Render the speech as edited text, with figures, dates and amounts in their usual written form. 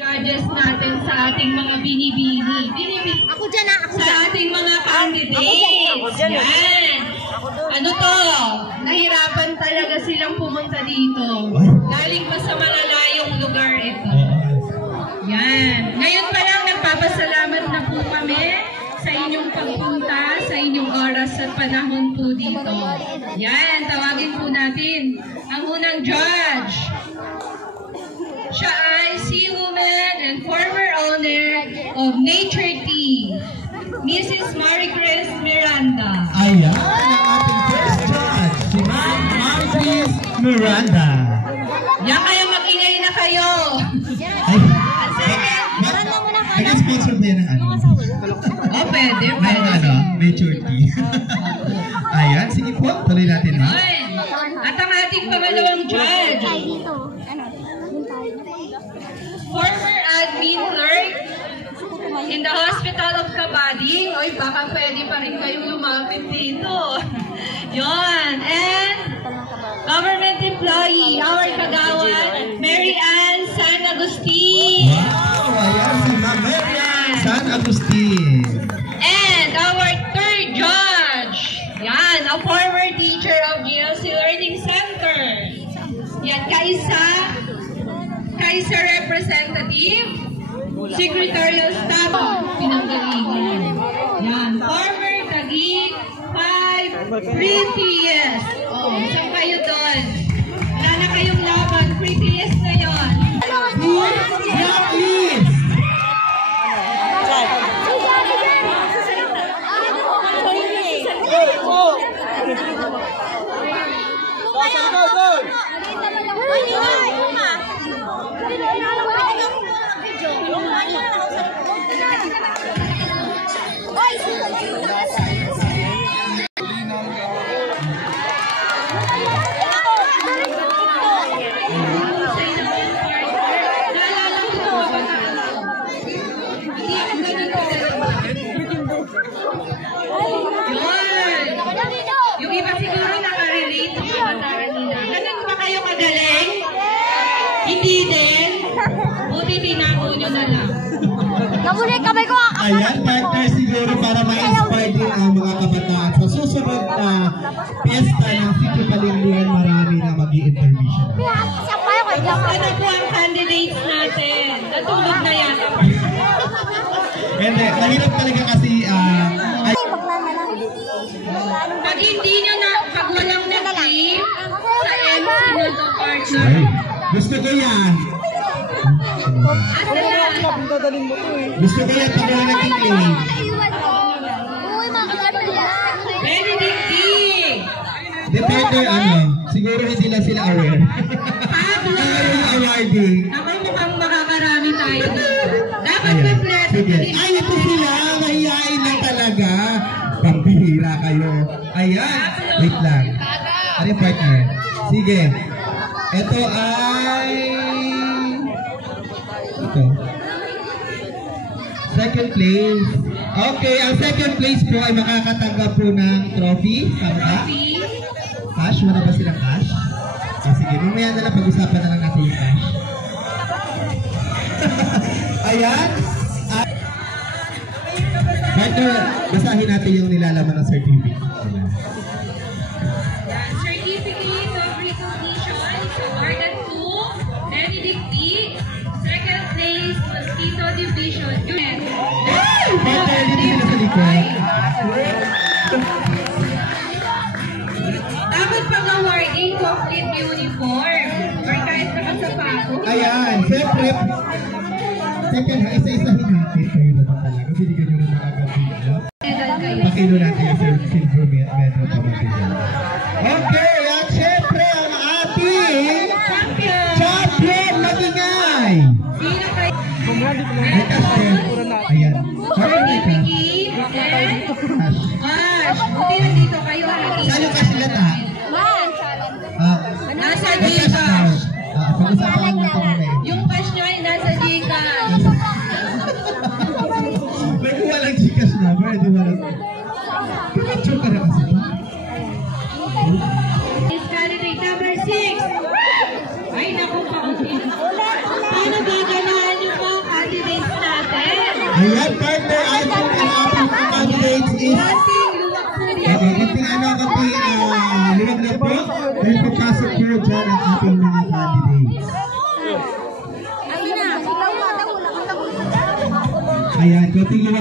Judges natin sa ating mga binibini. Ako dyan ah, ako dyan. Sa ating mga candidates. Ako dyan. Yan. Ano to? Nahirapan talaga silang pumunta dito. Galing pa sa malalayong lugar ito. Yan. Ngayon pa lang nagpapasalamat na po kami sa inyong pagpunta, sa inyong oras at panahon po dito. Yan. Tawagin po natin ang unang judge. Siya ay seawoman and former owner of Nature Tea, Mrs. Maricris Miranda. Ayan, ang ating first judge, si Ma'am Maricris Miranda. Yan kayo, mag-ingay na kayo. Ay, At second, nag-sponsor ba yan ng ano? oh, pwede. Ano, Nature Tea. Ayan, sige po, tuloy natin ha. At ang ating pangalawang judge, former admin clerk in the Hospital of Kabading. Oy, baka pwede pa rin kayong lumapit dito. Yon. And government employee, our kagawad, Mary Ann San Agustin. Wow, ayan si Ma'am Mary Ann San Agustin. And our third judge, yan, a former teacher of GLC Learning Center. Yan, Kaisa Representative, Secretary of Staff, pinanggalingan. Yan, former Taguig 5 prettiest. Oh, saan kayo doon? Wala na kayong laban, prettiest na yun. Yung iba siguro nakarelate sa kabataan nila. Ganun ba kayo kagaling? Hindi din? Buti tinako nyo na lang. Nabulit kamay ko. Ayan, partner, siguro para ma-inspire din ang mga kabataan. Sa susunod na piyesta ng Sitio Palinglingan, marami na mag-i-intermission. Ano po ang candidates natin? Natulog na yan. Hindi, mahirap talaga kasi Pag hindi nyo na, pag walang nag-team, sa MC na to, partner. ay, gusto ko yan. Asa na? Gusto ko yan pag wala nag-team. Benedict D. Depende ano, siguro hindi lang sila aware. Pablo. Awarding. Ako mukhang makakarami tayo dito. Dapat Ayan, kompleto sige. din. Ay, ito sila, mahihain lang talaga. Pampihira kayo. Ayan, wait lang. Ano yung partner? Sige. Ito ay... Ito. Second place. Okay, ang second place po ay makakatanggap po ng trophy. Tama ba? Cash? Wala ba silang cash? Sige, mamaya na lang pag-usapan na lang natin yung cash. Ayan. Partner, basahin natin yung nilalaman ng certificate. Certificate of recognition awarded to Benedict D. Second place, Mosquito Division. Partner, dito sila sa likod. Dapat pag-awarding complete uniform or kahit nakasapato. Ayan, siyempre. Second, isa-isahin natin kayo naman talaga. Binigyan nyo ng mga gabi. Medal kayo. Pakilo natin yung silver medal pamatigan. Okay, at siyempre ang ating champion magingay. Sino kayo? May cash din. Ayan. Parang may cash. Ash, buti nandito kayo. Saan yung cash nila ta? Nasa May cash daw. Gcash. Pag-usapan lang natin mamaya. Yung cash nyo ay nasa Gcash. May kuha lang Gcash na. Pwede walang. Picture ka na kasi. Is candidate number 6. Ay, naku, pakunti. Paano gaganahan nyo pa? Ayan, partner, I think ang ating candidates is... Okay, kunting luwag na po. Dahil papasok po dyan ang ating mga candidates. Ayan, kunting luwag.